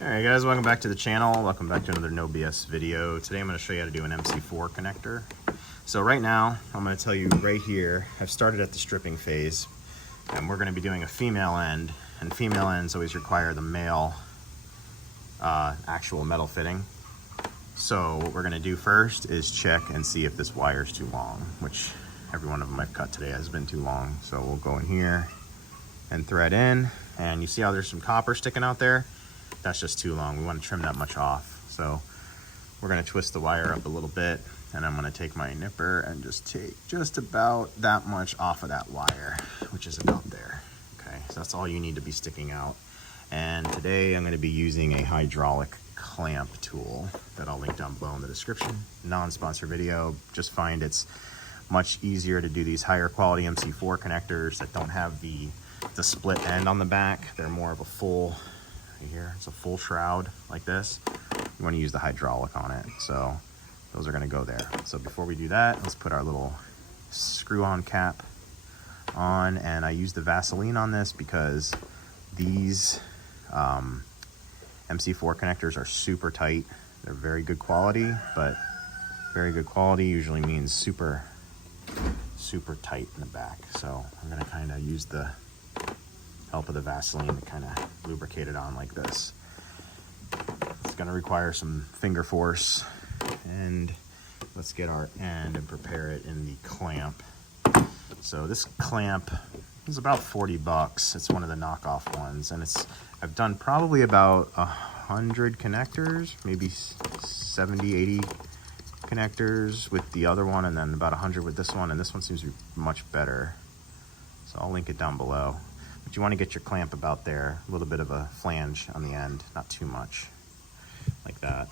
Alright guys, welcome back to the channel. Welcome back to another No BS video. Today I'm going to show you how to do an MC4 connector. So right now, I'm going to tell you right here, I've started at the stripping phase, and we're going to be doing a female end, and female ends always require the male actual metal fitting. So what we're going to do first is check and see if this wire is too long, which every one of them I've cut today has been too long. So we'll go in here and thread in, and you see how there's some copper sticking out there? That's just too long. We want to trim that much off. So we're going to twist the wire up a little bit, and I'm going to take my nipper and just take just about that much off of that wire, which is about there. Okay, so that's all you need to be sticking out. And today I'm going to be using a hydraulic clamp tool that I'll link down below in the description. Non-sponsor video. Just find it's much easier to do these higher quality MC4 connectors that don't have the split end on the back. They're more of a full, right here, it's a full shroud like this. You want to use the hydraulic on it. So those are going to go there. So before we do that, let's put our little screw-on cap on. And I use the Vaseline on this because these MC4 connectors are super tight. They're very good quality, but very good quality usually means super tight in the back. So I'm going to kind of use the help of the Vaseline to kind of lubricate it on like this. It's going to require some finger force, and let's get our end and prepare it in the clamp. So this clamp is about 40 bucks. It's one of the knockoff ones, and I've done probably about 100 connectors, maybe 70, 80 connectors with the other one, and then about 100 with this one, and this one seems to be much better. So I'll link it down below. But you want to get your clamp about there, a little bit of a flange on the end, not too much, like that.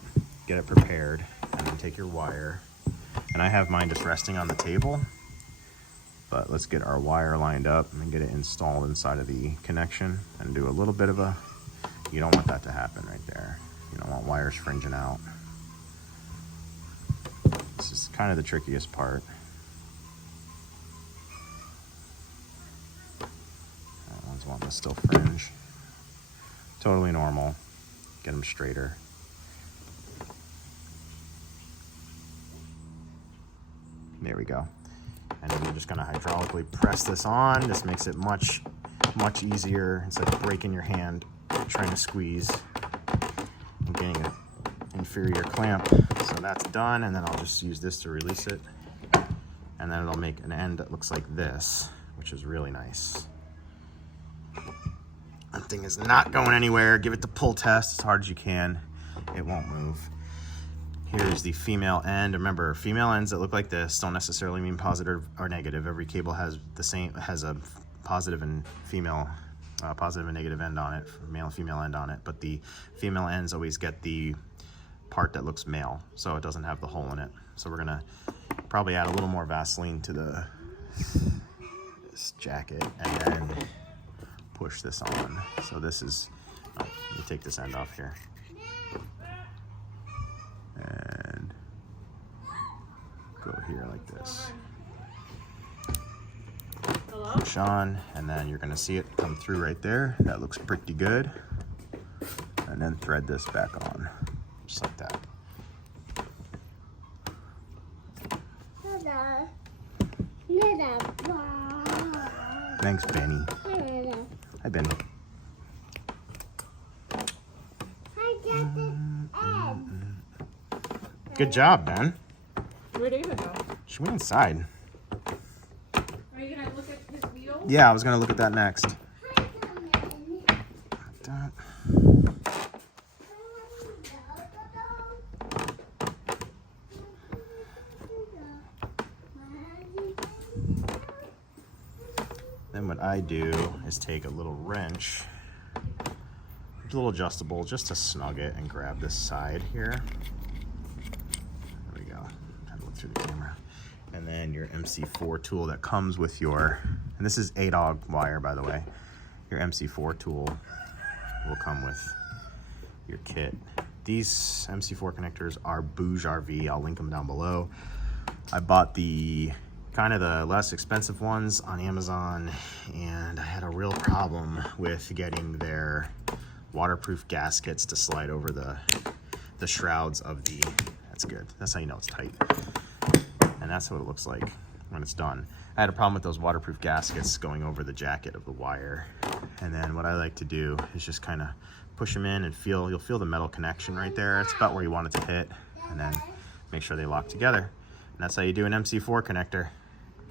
Get it prepared, and then take your wire. And I have mine just resting on the table, but let's get our wire lined up and get it installed inside of the connection and do a little bit of you don't want that to happen right there. You don't want wires fringing out. This is kind of the trickiest part. Ones want to still fringe. Totally normal. Get them straighter. There we go. And then we're just going to hydraulically press this on. This makes it much easier instead of breaking your hand trying to squeeze and getting an inferior clamp. So that's done, and then I'll just use this to release it, and then it'll make an end that looks like this, which is really nice. That thing is not going anywhere. Give it the pull test as hard as you can. It won't move. Here's the female end. Remember, female ends that look like this don't necessarily mean positive or negative. Every cable has a positive and female, positive and negative end on it, male and female end on it. But the female ends always get the part that looks male, so it doesn't have the hole in it. So we're gonna probably add a little more Vaseline to this jacket, and then push this on. So this is, let me take this end off here. And go here like this. Push on, and then you're gonna see it come through right there. That looks pretty good. And then thread this back on, just like that. Thanks, Benny. Hi, Benny. Good job, Ben. Where'd Ava go? She went inside. Are you gonna look at his wheel? Yeah, I was gonna look at that next. Then what I do is take a little wrench, a little adjustable, just to snug it and grab this side here. There we go. Try to look through the camera. And then your MC4 tool that comes with your, and this is ADOG wire, by the way. Your MC4 tool will come with your kit. These MC4 connectors are Bouge RV. I'll link them down below. I bought the kind of the less expensive ones on Amazon, and I had a real problem with getting their waterproof gaskets to slide over the shrouds of the, that's good. That's how you know it's tight. And that's what it looks like when it's done. I had a problem with those waterproof gaskets going over the jacket of the wire. And then what I like to do is just kind of push them in and you'll feel the metal connection right there. It's about where you want it to hit. And then make sure they lock together. And that's how you do an MC4 connector.